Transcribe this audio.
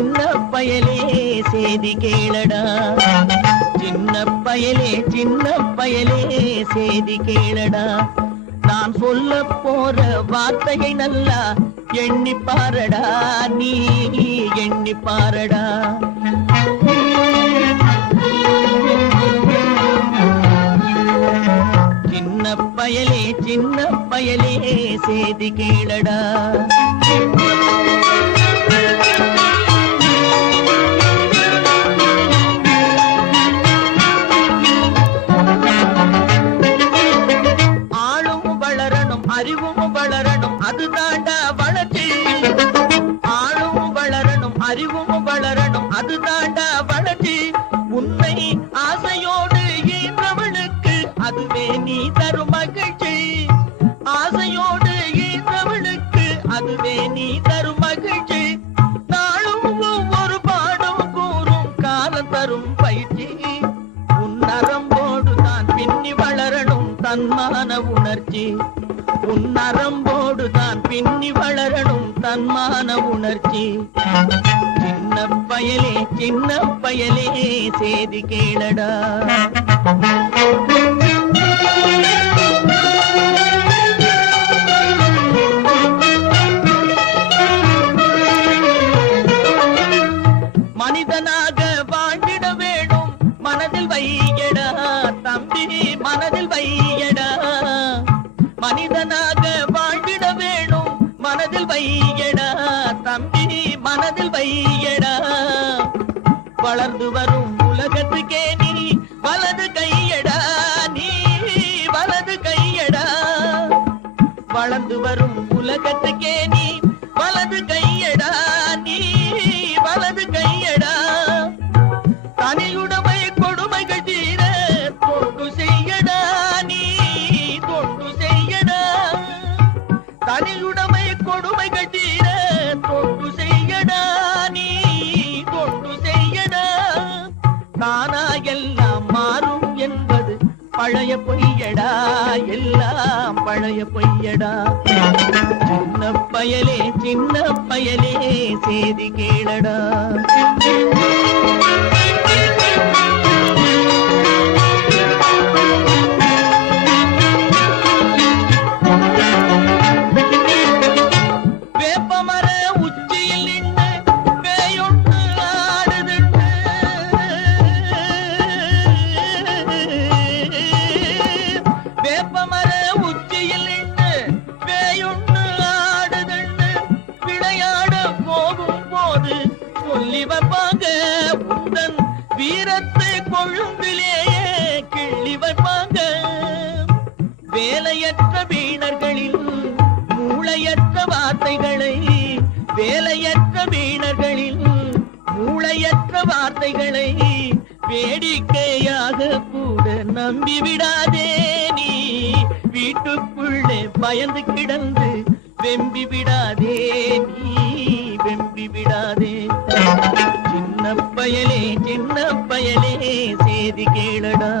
சின்ன பயலே சேதி கேளடா. சின்ன பயலே சேதி கேளடா. நான் சொல்ல போற வார்த்தையை நல்லா எண்ணி பாரடா, நீ எண்ணி பாரடா. சின்ன பயலே சேதி கேளடா. ஆளும் வளரணும் அறிவும் வளரணும் அது தாண்டா வளர்ச்சி. ஆளும் வளரணும் அறிவும் வளரணும் அது தாண்டா வளர்ச்சி. உன்னை ஆசையோடு ஈன்றவனுக்கு அதுவே நீ தரும் மகிழ்ச்சி. ஆசையோடு ஈன்றவனுக்கு அதுவே நீ தரும் மகிழ்ச்சி. நாளும் ஒவ்வொரு பாடும் கூறும் காலம் தரும் பயிற்சி. உன் நரம்போடு தான் பின்னி வளரணும் தன்மான உணர்ச்சி. உன் நரம்போடு தான் பின்னி வளரணும் தன்மான உணர்ச்சி. சின்ன பயலே சேதி கேளடா. மனிதனாக வாழ்ந்திட வேணும் மனதில் வையடா தம்பி, மனதில் வையடா. மனிதனாக வாழ்ந்திட வேணும் மனதில் வையடா தம்பி, மனதில் வையடா. வளர்ந்து வரும் உலகத்துக்கே நீ வலது கையடா, நீ வலது கையடா. வளர்ந்து வரும் உலகத்துக்கே நீ வலது கையடா, நீ வலது கையடா. தனியுடைமை கொடுமைகள் தீர தொண்டு செய்யடா, நீ தொண்டு செய்யடா. தனியுடைமை கொடுமைகள் தீர தொண்டு செய்யடா, நீ தொண்டு செய்யடா. தானா எல்லாம் மாறும் என்பது பழைய பொய்யடா, எல்லாம் பழைய பொய்யடா. சின்ன பயலே சேதி கேளடா. வேப்பமர உச்சியில் நின்று பேயொன்று ஆடுதுண்டு. வேப்பமர உச்சியில் நின்று பேயொன்று ஆடுதுண்டு. விளையாட போகும் போது சொல்லி வைப்பாங்க உந்தன் வீரத்தை கொழும்பிலேயே கிள்ளி வைப்பாங்க. வேலையற்ற வீணர்களில் மூளையற்ற வார்த்தைகளை, வேலையற்ற வீணர்களில் மூளையற்ற வார்த்தைகளை வேடிக்கையாக கூட நம்பி விடாதே. நீ வீட்டுக்குள்ளே பயந்து கிடந்து வெம்பி விடாதே, நீ வெம்பி விடாதே. சின்ன பயலே சேதி கேளடா.